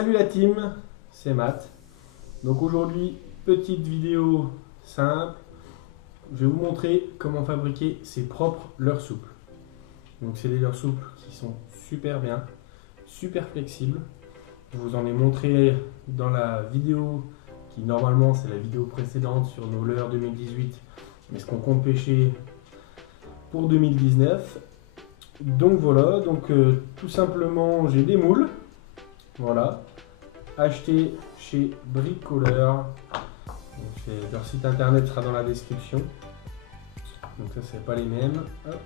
Salut la team, c'est Matt. Donc aujourd'hui, petite vidéo simple. Je vais vous montrer comment fabriquer ses propres leurres souples. Donc c'est des leurres souples qui sont super bien, super flexibles. Je vous en ai montré dans la vidéo qui normalement c'est la vidéo précédente sur nos leurres 2018, mais ce qu'on compte pêcher pour 2019. Donc voilà, tout simplement j'ai des moules. Voilà, acheté chez Bricoleur. Leur site internet sera dans la description. Donc ça c'est pas les mêmes. Hop.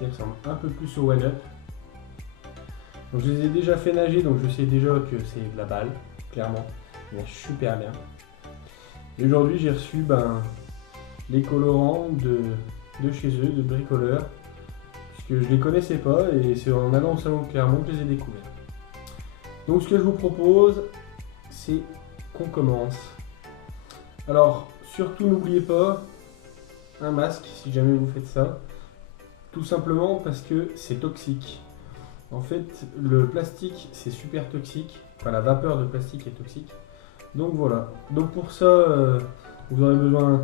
Ça ressemble un peu plus au One Up. Donc je les ai déjà fait nager, donc je sais déjà que c'est de la balle, clairement. Il nage super bien. Et aujourd'hui j'ai reçu les colorants de chez eux, de Bricoleur, puisque je les connaissais pas et c'est en allant au salon de Clermont que je les ai découverts. Donc ce que je vous propose, c'est qu'on commence. Alors surtout n'oubliez pas un masque si jamais vous faites ça, tout simplement parce que c'est toxique. En fait le plastique c'est super toxique, enfin la vapeur de plastique est toxique. Donc voilà, donc pour ça vous aurez besoin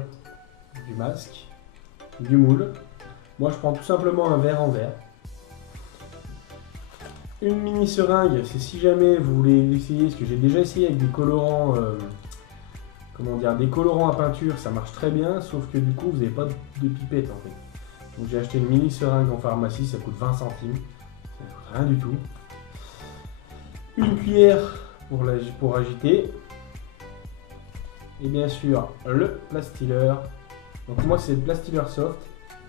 du masque, du moule. Moi je prends tout simplement un verre en verre. Une mini seringue, c'est si jamais vous voulez essayer, parce que j'ai déjà essayé avec des colorants, des colorants à peinture, ça marche très bien, sauf que du coup vous n'avez pas de pipette en fait. Donc j'ai acheté une mini seringue en pharmacie, ça coûte 20 centimes, ça ne coûte rien du tout. Une cuillère pour agiter, et bien sûr le plastilleur. Donc moi c'est le plastilleur soft,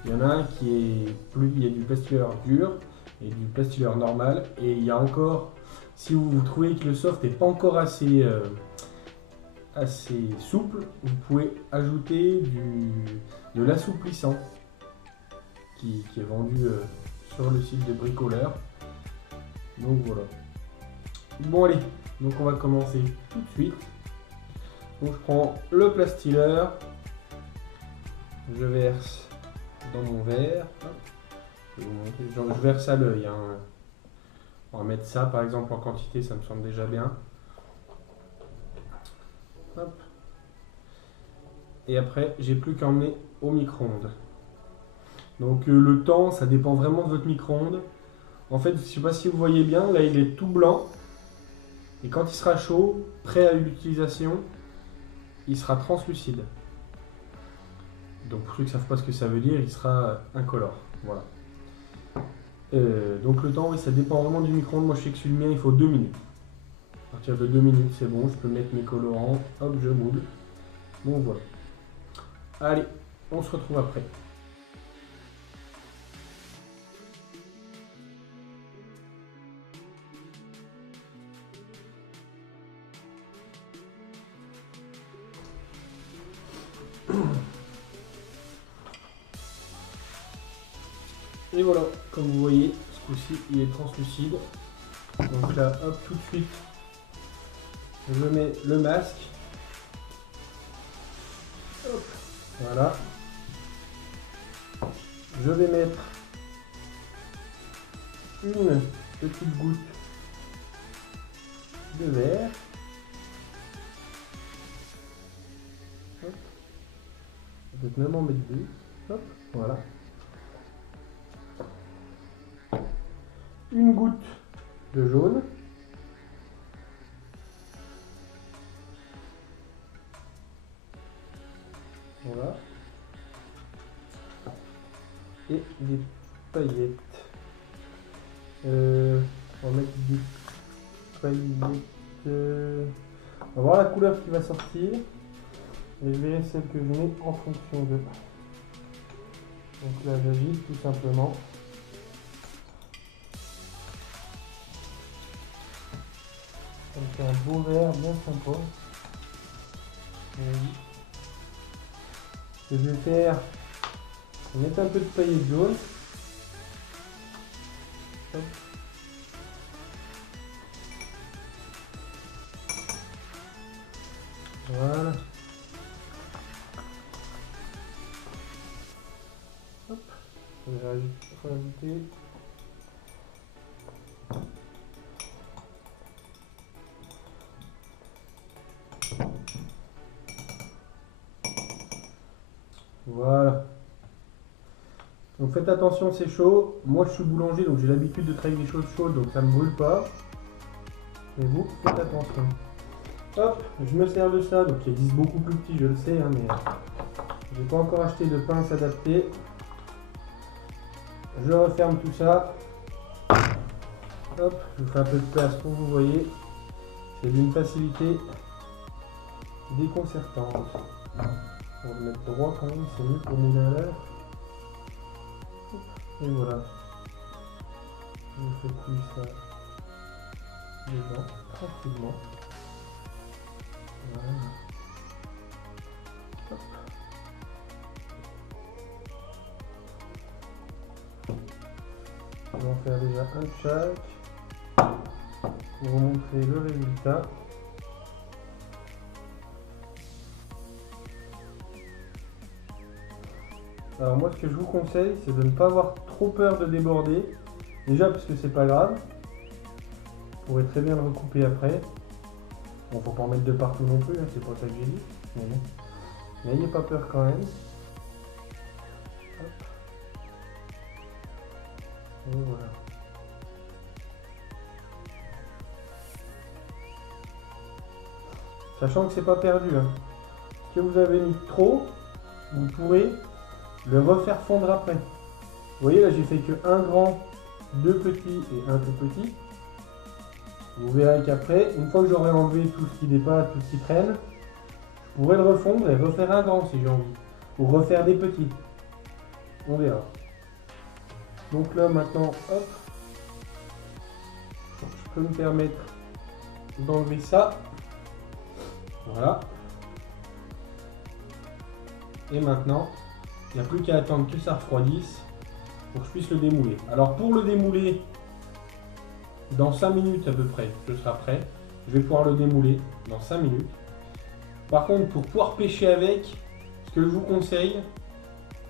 il y en a un qui est plus, il y a du plastilleur dur et du plastilleur normal, et il y a encore, si vous trouvez que le soft n'est pas encore assez souple, vous pouvez ajouter de l'assouplissant qui est vendu sur le site de Bricoleur. Donc voilà. Bon allez, donc on va commencer tout de suite. Donc je prends le plastilleur, je verse dans mon verre. Je verse à l'œil. On va mettre ça par exemple en quantité, ça me semble déjà bien. Hop. Et après, j'ai plus qu'à emmener au micro-ondes. Donc le temps, ça dépend vraiment de votre micro-ondes. En fait, je ne sais pas si vous voyez bien, là il est tout blanc. Et quand il sera chaud, prêt à l'utilisation, il sera translucide. Donc pour ceux qui ne savent pas ce que ça veut dire, il sera incolore. Voilà. Donc le temps, oui, ça dépend vraiment du micro-ondes. Moi je sais que celui-là, il faut 2 minutes. À partir de 2 minutes, c'est bon, je peux mettre mes colorants. Hop, je moule. Donc voilà. Allez, on se retrouve après. Et voilà, comme vous voyez, ce coup-ci, il est translucide. Donc là, hop, tout de suite, je mets le masque. Hop, voilà. Je vais mettre une petite goutte de verre. Hop. Peut-être même en mettre deux. Hop, voilà. Une goutte de jaune. Voilà. Et des paillettes. On va mettre des paillettes. On va voir la couleur qui va sortir. Et je verrai celle que je mets en fonction de. Donc là j'agite tout simplement. Ça me fait un beau vert bien sympa. Ce que je vais faire, je vais mettre un peu de paillettes jaunes. Hop. Voilà. Hop. Je vais rajouter. Voilà. Donc faites attention, c'est chaud. Moi je suis boulanger, donc j'ai l'habitude de travailler avec des choses chaudes, donc ça ne me brûle pas. Mais vous, faites attention. Hop, je me sers de ça, donc il existe beaucoup plus petit, je le sais, hein, mais j'ai pas encore acheté de pince adaptée. Je referme tout ça. Hop, je vous fais un peu de place pour vous voyez. C'est d'une facilité déconcertante. On va le mettre droit quand même, c'est mieux pour mouler à l'heure. Et voilà. Je fais couler ça dedans, tranquillement. Voilà. Hop. On va en faire déjà un de chaque pour vous montrer le résultat. Alors moi ce que je vous conseille c'est de ne pas avoir trop peur de déborder. Déjà parce que c'est pas grave. Vous pourrez très bien le recouper après. Bon faut pas en mettre de partout non plus, hein, c'est pas ça que j'ai dit. Mais n'ayez pas peur quand même. Hop. Et voilà. Sachant que c'est pas perdu. Hein. Ce que vous avez mis trop, vous pourrez le refaire fondre après. Vous voyez là j'ai fait que un grand, deux petits et un tout petit. Vous verrez qu'après, une fois que j'aurai enlevé tout ce qui dépasse, tout ce qui traîne, je pourrais le refondre et refaire un grand si j'ai envie. Ou refaire des petits. On verra. Donc là maintenant, hop, je peux me permettre d'enlever ça. Voilà. Et maintenant, il n'y a plus qu'à attendre que ça refroidisse pour que je puisse le démouler. Alors pour le démouler, dans 5 minutes à peu près, ce sera prêt. Je vais pouvoir le démouler dans 5 minutes. Par contre, pour pouvoir pêcher avec, ce que je vous conseille,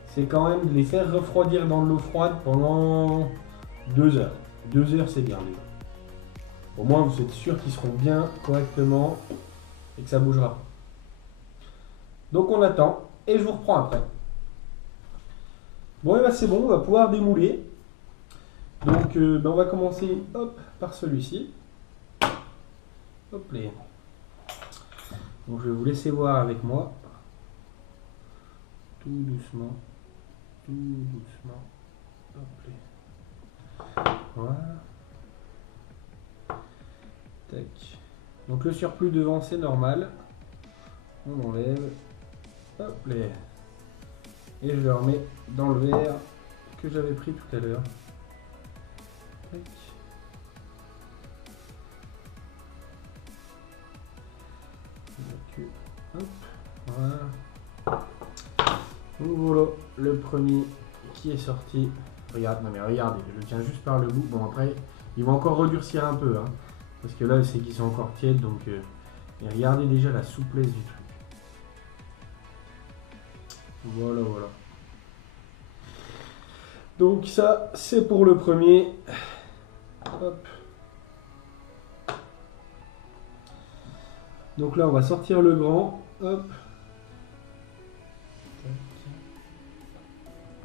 c'est quand même de les faire refroidir dans de l'eau froide pendant 2 heures. 2 heures, c'est bien déjà. Au moins, vous êtes sûr qu'ils seront bien correctement et que ça bougera. Donc on attend et je vous reprends après. Bon, et ben c'est bon, on va pouvoir démouler. Donc on va commencer hop, par celui-ci. Hop là. Donc je vais vous laisser voir avec moi. Tout doucement. Tout doucement. Hop là. Voilà. Tac. Donc le surplus devant c'est normal. On enlève. Hop là. Et je le remets dans le verre que j'avais pris tout à l'heure. Voilà. Donc voilà le premier qui est sorti. Regarde, non mais regardez, je le tiens juste par le bout. Bon après, il va encore redurcir un peu, hein, parce que là c'est qu'ils sont encore tièdes, donc et regardez déjà la souplesse du truc. Voilà, voilà. Donc ça, c'est pour le premier. Hop. Donc là, on va sortir le grand. Hop.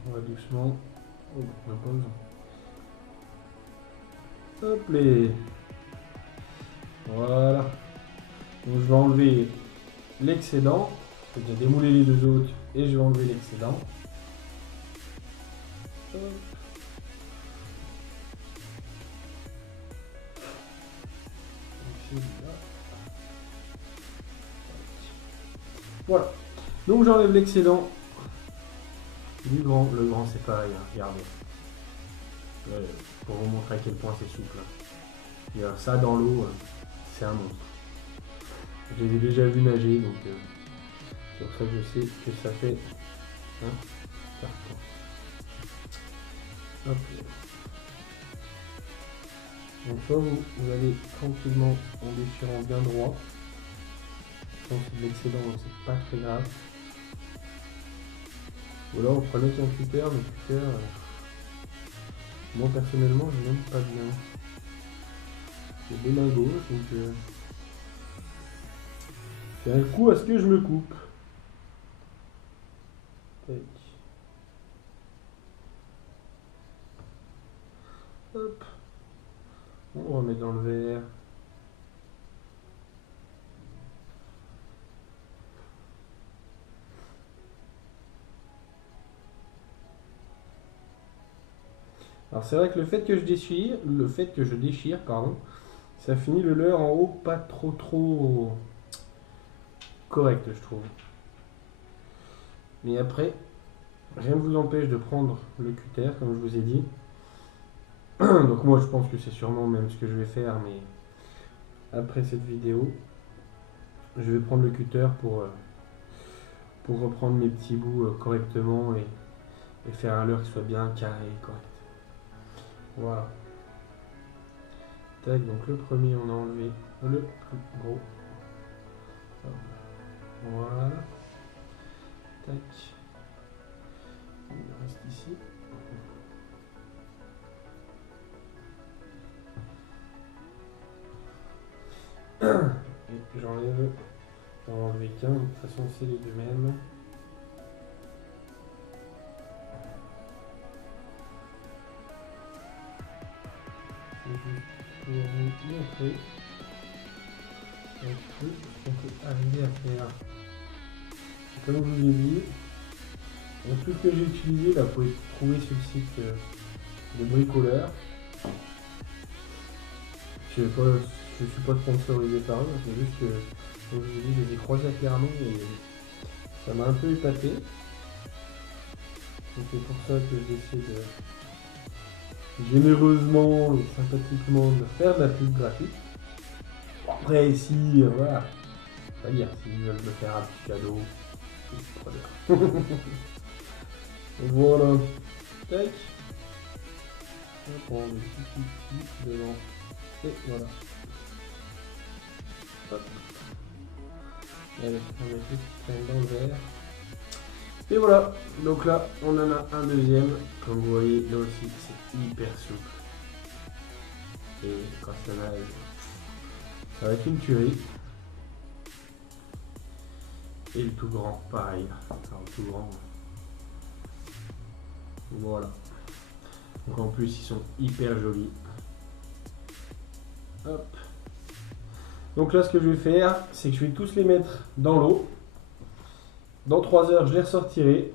On va doucement. Oh, on n'a pas besoin. Hop les. Voilà. Donc je vais enlever l'excédent. Je vais déjà démouler les deux autres et je vais enlever l'excédent. Voilà. Donc j'enlève l'excédent du grand. Le grand c'est pareil, hein. Regardez. Pour vous montrer à quel point c'est souple. Et ça dans l'eau, c'est un monstre. Je l'ai déjà vu nager, donc c'est pour ça que je sais que ça fait un carton. Hop. Donc soit vous allez tranquillement en déchirant bien droit. Je pense que c'est de l'excédent, donc c'est pas très grave. Ou alors on prenait un cutter, mais cutter, moi personnellement je n'aime pas bien. J'ai des mains gauches, donc c'est un coup à ce que je me coupe. Tac. Hop. On remet dans le verre. Alors c'est vrai que le fait que je déchire, pardon, ça finit le leurre en haut pas trop correct, je trouve. Mais après, rien ne vous empêche de prendre le cutter, comme je vous ai dit. Donc moi je pense que c'est sûrement même ce que je vais faire, mais après cette vidéo, je vais prendre le cutter pour reprendre mes petits bouts correctement et faire un leurre qui soit bien carré et correct. Voilà. Tac, donc le premier on a enlevé le plus gros. Hop. Voilà. Tac. Il reste ici. Et j'enlève. J'en ai enlevé qu'un, de toute façon c'est les deux mêmes. C'est juste pour vous montrer un peu ce qu'on peut arriver à faire. Comme je vous ai dit, tout ce que j'ai utilisé, là, vous pouvez trouver sur le site de bricoleurs. Je ne suis pas sponsorisé par eux, c'est juste que, comme je vous ai dit, je les ai croisés à Clermont et ça m'a un peu épaté. Donc c'est pour ça que j'essaie de généreusement et sympathiquement de faire de la pub gratuite. Après, si, voilà, c'est-à-dire, s'ils veulent me faire un petit cadeau, c'est preneur. Voilà. Tac. On prend le petit devant. Et voilà. Hop. Allez, on met tout qui traîne dans le verre. Et voilà. Donc là, on en a un deuxième. Comme vous voyez, là aussi, c'est hyper souple. Et quand ça nage, ça va être une tuerie. Et le tout grand, pareil. Alors, le tout grand. Voilà. Donc en plus, ils sont hyper jolis. Hop. Donc là, ce que je vais faire, c'est que je vais tous les mettre dans l'eau. Dans 3 heures, je les ressortirai.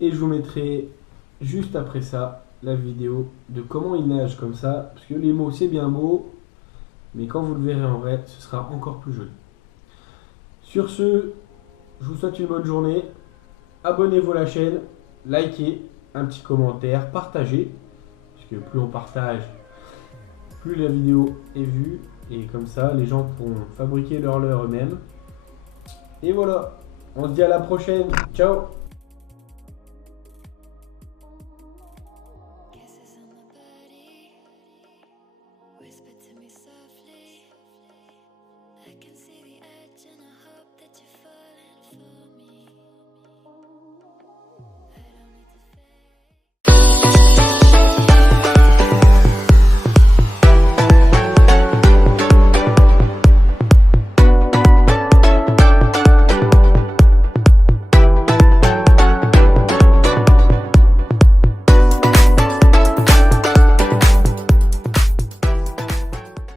Et je vous mettrai juste après ça la vidéo de comment ils nagent comme ça. Parce que les mots, c'est bien beau. Mais quand vous le verrez en vrai, ce sera encore plus joli. Sur ce, je vous souhaite une bonne journée. Abonnez-vous à la chaîne. Likez, un petit commentaire, partagez. Parce que plus on partage, plus la vidéo est vue. Et comme ça, les gens pourront fabriquer leur leurre eux-mêmes. Et voilà, on se dit à la prochaine. Ciao!